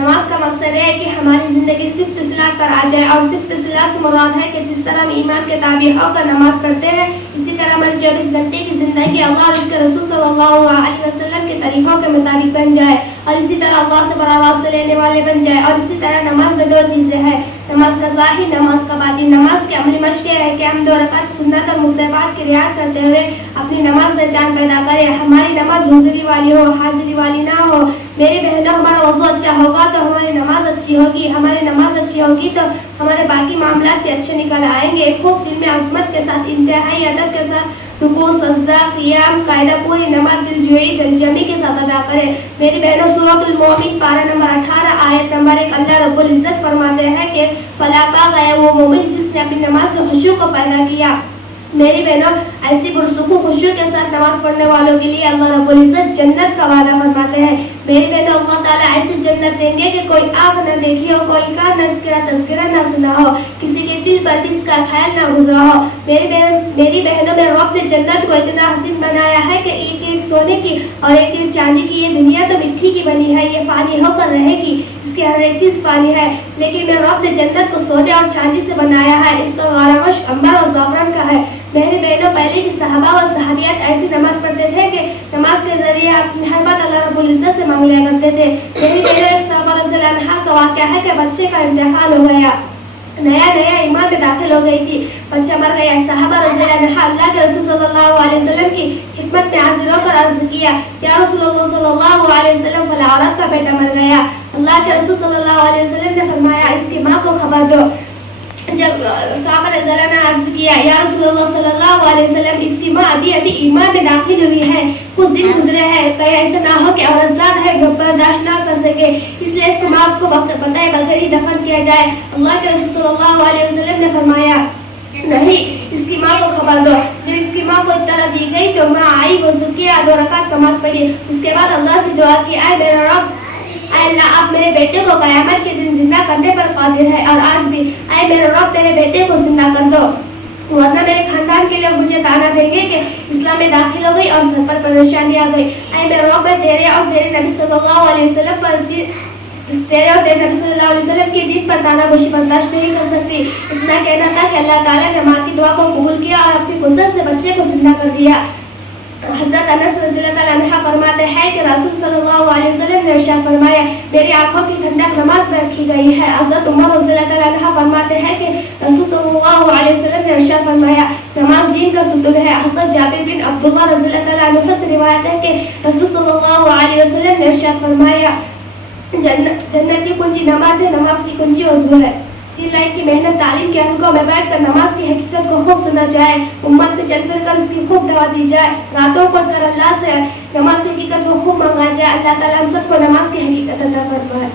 نماز کا مقصد ہے کہ ہماری زندگی صرف اصلاح پر آ جائے، اور صرف اصلاح سے مراد ہے کہ جس طرح ہم ایمان کے تابع ہو کر نماز پڑھتے ہیں اسی طرح ہماری 24 گھنٹے کی زندگی اللہ اور اس کے رسول صلی اللہ علیہ وسلم کے طریقوں کے مطابق بن جائے، اور اسی طرح اللہ سے بڑا واسطہ لینے والے بن جائے۔ اور اسی طرح نماز میں 2 چیزیں ہیں، نماز کا ظاہر، نماز کا باطن۔ نماز کی عملی مشق یہ ہے کہ ہم 2 رکعت سنت اور مستحبات کی رعایت کرتے ہوئے اپنی نماز میں جان پیدا کریں۔ ہماری نماز حضوری والی ہو، حاضری والی نہ ہو۔ میری بہنوں، ہمارا وضو اچھا ہوگا تو ہماری نماز اچھی ہوگی، ہماری نماز اچھی ہوگی تو ہمارے باقی معاملات بھی اچھے نکل آئیں گے۔ خوب دل میں عظمت کے ساتھ، انتہائی ادب کے ساتھ رکوع، سجدہ، قیام، قاعدہ پوری نماز دلجوئی، دلجمی کے ساتھ ادا کریں۔ میری بہنوں، سورۃ المومن پارہ نمبر 18 آیت نمبر 1 اللہ رب العزت فرماتے ہیں کہ فلاح پا گیا وہ مومن جس نے اپنی نماز میں خشوع کو پیدا کیا۔ میری بہنوں، ایسی پرسکون خشوع کے ساتھ نماز پڑھنے والوں کے لیے اللہ رب العزت جنت کا وعدہ فرماتے ہیں۔ میری بہنوں، اللہ تعالیٰ ایسی جنت دیں گے کہ کوئی آنکھ نہ دیکھی ہو، کوئی کان نہ تذکرہ نہ سنا ہو، کسی کے دل پر بھی اس کا خیال نہ گزرا ہو۔ میری بہنوں، میں رب نے جنت کو اتنا حسین بنایا ہے کہ ایک اینٹ سونے کی اور ایک اینٹ چاندی کی، یہ دنیا تو مٹی کی بنی ہے، یہ فانی ہو کر رہے گی، اس کی ہر ایک چیز فانی ہے، لیکن میں رب نے جنت کو سونے اور چاندی سے بنایا ہے، اس کا غارہ مشک عنبر اور زعفران کا ہے۔ میری بہنوں، پہلے کے صحابہ اور صحابیات ایسی نماز پڑھتے تھے کہ نماز کے ذریعے اپنی ہر بات اللہ رب العزت سے مانگ لیا کرتے تھے۔ میری بہنوں، ایک صحابہ رضی اللہ عنہ کا واقعہ ہے کہ بچے کا انتقال ہو گیا، نیا ایمان میں داخل ہو گئی تھی، بچہ مر گیا۔ صحابہ رضی اللہ عنہ اللہ کے رسول صلی اللہ علیہ وسلم کی خدمت میں حاضر ہو کر عرض کیا، یا رسول اللہ صلی اللہ علیہ وسلم، فلاں عورت کا بیٹا مر گیا۔ اللہ کے رسول صلی اللہ علیہ وسلم نے فرمایا اس کی ماں کو خبر دو۔ جب صحابہ رضی اللہ عنہ نے عرض کیا، یا رسول اللہ صلی اللہ علیہ وسلم، اس کی ماں ابھی ایمان میں داخل ہوئی ہے، کچھ دن گزرے ہیں، کہیں ایسا نہ ہو کہ عورت زاد ہے برداشت نہ کر سکے، اس لیے اس کی ماں کو بطع بغیر ہی دفن کیا جائے۔ اللہ کے رسول صلی اللہ علیہ وسلم نے فرمایا نہیں، اس کی ماں کو خبر دو۔ جب اس کی ماں کو اطلاع دی گئی تو ماں آئی، وضو کیا، 2 رکعت نماز پڑھی، اس کے بعد اللہ سے دعا کی، اے میرا رب، اے اللہ، آپ میرے بیٹے کو قیامت کے دن زندہ کرنے پر قادر ہے، اور آج بھی اے میرے رب میرے بیٹے کو زندہ کر دو، ورنہ میرے خاندان کے لوگ مجھے تانا دیں گے کہ اسلام میں داخل ہو گئی اور سر پر پریشانی آ گئی۔ اے میرے رب، میں تیرے اور تیرے نبی صلی اللہ علیہ وسلم کے دین پر تانا باشی برداشت نہیں کر سکتی۔ اتنا کہنا تھا کہ اللہ تعالیٰ نے ماں کی دعا کو قبول کیا اور اپنی قدرت سے بچے کو زندہ کر دیا۔ حضرت انس رضی اللہ عنہ فرماتے ہیں کہ رسول صلی اللہ علیہ وسلم نے ارشاد فرمایا، میری آنکھوں کی ٹھنڈک نماز میں رکھی گئی ہے۔ حضرت عمر رضی اللہ عنہ فرماتے ہیں کہ رسول صلی اللہ علیہ وسلم نے ارشاد فرمایا، نماز دین کا ستون ہے۔ حضرت جابر بن عبداللہ رضی اللہ عنہ سے روایت ہے کہ رسول صلی اللہ علیہ وسلم نے ارشاد فرمایا، جنت کی کنجی نماز ہے، نماز کی کنجی وضو ہے۔ 3 لائن کی محنت تعلیم کے حلقوں میں بیٹھ کر نماز کی حقیقت کو خوب سنا جائے، امت میں چل پھر کر اس کی خوب دعوت دی جائے، راتوں پڑھ کر اللہ سے نماز کی حقیقت کو خوب مانگا جائے۔ اللہ تعالیٰ ہم سب کو نماز کی حقیقت عطا فرمائے۔